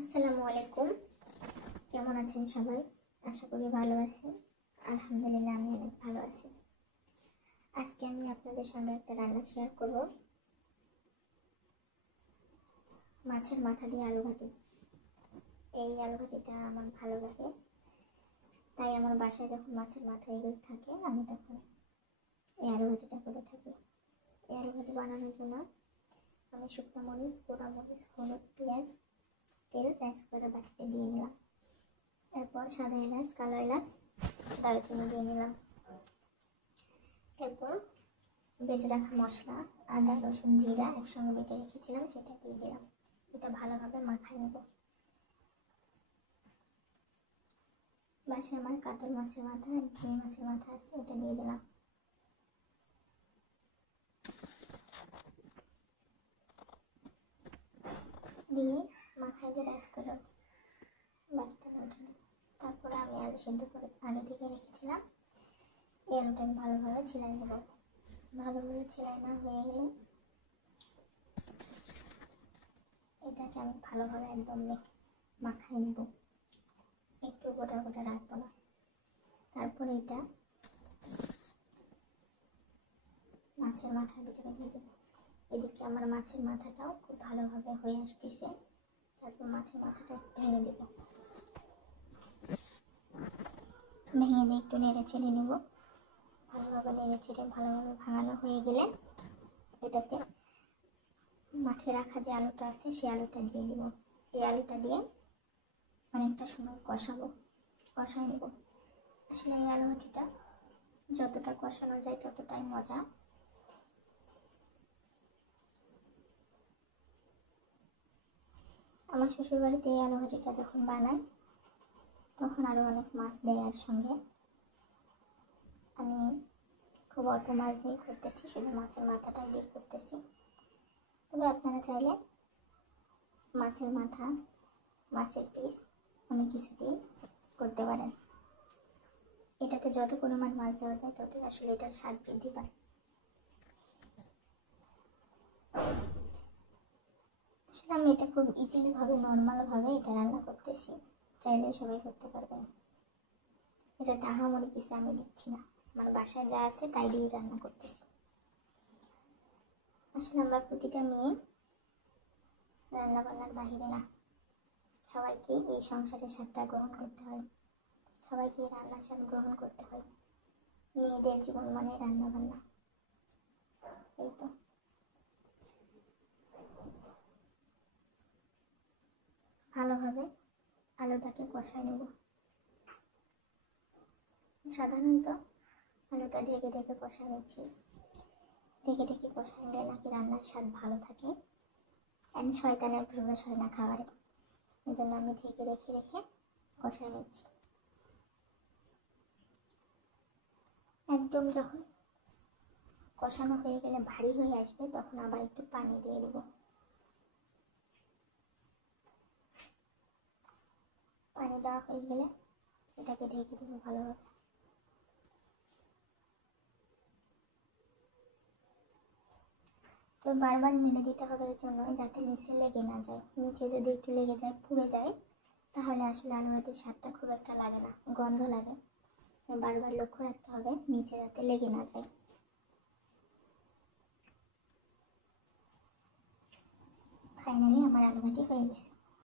আসসালামু আলাইকুম। কেমন আছেন সবাই? আশা করি ভালো আছেন। আলহামদুলিল্লাহ, আমি অনেক ভালো আছি। আজকে আমি আপনাদের সঙ্গে একটা রান্না শেয়ার করব, মাছের মাথা দিয়ে আলু ঘাটি। এই আলু ঘাটিটা আমার ভালো লাগে, তাই আমার বাসায় যখন মাছের মাথা এগুলো থাকে আমি তখন এই আলু ঘাটিটা করে থাকি। এই আলু ঘাটি বানানোর জন্য আমি শুকনো মরিচ, পোড়া মরিচ, হলুদ, পেঁয়াজ, তেল রাইস কুকারের বাটিতে দিয়ে নিলাম। এরপর সাদা এলাচ, কালো এলাচ, দারুচিনি দিয়ে নিলাম। এরপর বেটে রাখা মশলা, আদা, রসুন, জিরা একসঙ্গে বেটে রেখেছিলাম, সেটা দিয়ে দিলাম। এটা ভালোভাবে মাখাই নেব। বাসায় আমার কাতল মাছের মাথা আর চিংড়ি মাছের মাথা আছে, এটা দিয়ে দিলাম। দিয়ে মাখাই দিয়ে রাইস করে বাটিতে উঠে। তারপরে আমি আলু সেদ্ধ করে আগে থেকে রেখেছিলাম, এই আলুটা আমি ভালোভাবে ছিলাই নেব। ভালোভাবে ছিলাই না হয়ে গেলে এটাকে আমি ভালোভাবে একদম মাখাই নেব, একটু গোটা গোটা রাখবো না। তারপরে এটা মাছের মাথার ভিতরে দিয়ে দেবো। এদিকে আমার মাছের মাথাটাও খুব ভালোভাবে হয়ে আসতেছে। তারপর মাছের মাথাটা ভেঙে দেব, ভেঙে দিয়ে একটু নেড়ে চেড়ে নেব। ভালোভাবে নেড়ে চেড়ে ভালোভাবে ভাঙানো হয়ে গেলে এটাতে মাখিয়ে রাখা যে আলুটা আছে সেই আলুটা দিয়ে দেব। এই আলুটা দিয়ে অনেকটা সময় কষাই নেব। আসলে এই আলু ঘাটিটা যতটা কষানো যায় ততটাই মজা। আমার শ্বশুরবাড়িতে এই আলু ঘাটিটা যখন বানাই তখন আরও অনেক মাছ দেয়, আর সঙ্গে আমি খুব অল্প মাছ দিয়ে করতেছি, শুধু মাছের মাথাটাই দিয়ে করতেছি। তবে আপনারা চাইলে মাছের মাথা, মাছের পিস অনেক কিছু দিয়ে করতে পারেন। এটাতে যত পরিমাণ মাছ দেওয়া যায় ততই আসলে এটার স্বাদ বৃদ্ধি পায়। আসলে আমি এটা খুব ইজিলি ভাবে, নর্মাল ভাবে এটা রান্না করতেছি, চাইলে সবাই করতে পারবেন। এটা তাহামরি কিছু আমি দিচ্ছি না, আমার বাসায় যা আছে তাই দিয়ে রান্না করতেছি। আসলে আমরা প্রতিটা মেয়ে রান্না বান্নার বাহিরে না, সবাইকে এই সংসারের স্বাদটা গ্রহণ করতে হয়, সবাইকে রান্নার স্বাদ গ্রহণ করতে হয়। মেয়েদের জীবন মানে রান্না বান্না, এই তো। ভালোভাবে আলুটাকে কষাই নেব। সাধারণত আলুটা ঢেকে ঢেকে কষাই নিচ্ছি, ঢেকে ঢেকে কষাই নিলে নাকি রান্নার স্বাদ ভালো থাকে, শয়তানের প্রবেশ হয় না খাবারে। এই জন্য আমি ঢেকে রেখে রেখে কষাই নিচ্ছি। একদম যখন কষানো হয়ে গেলে ভারী হয়ে আসবে তখন আবার একটু পানি দিয়ে দেবো। পানি দেওয়া হয়ে গেলে এটাকে ঢেকে দেবো ভালোভাবে। তো বারবার নেড়ে দিতে হবে এর জন্য যাতে নিচে লেগে না যায়। নিচে যদি একটু লেগে যায়, পুড়ে যায়, তাহলে আসলে আলু ঘাটির স্বাদটা খুব একটা লাগে না, গন্ধ লাগে। বারবার লক্ষ্য রাখতে হবে নিচে যাতে লেগে না যায়। ফাইনালি আমার আলু ঘাটি হয়ে গেছে।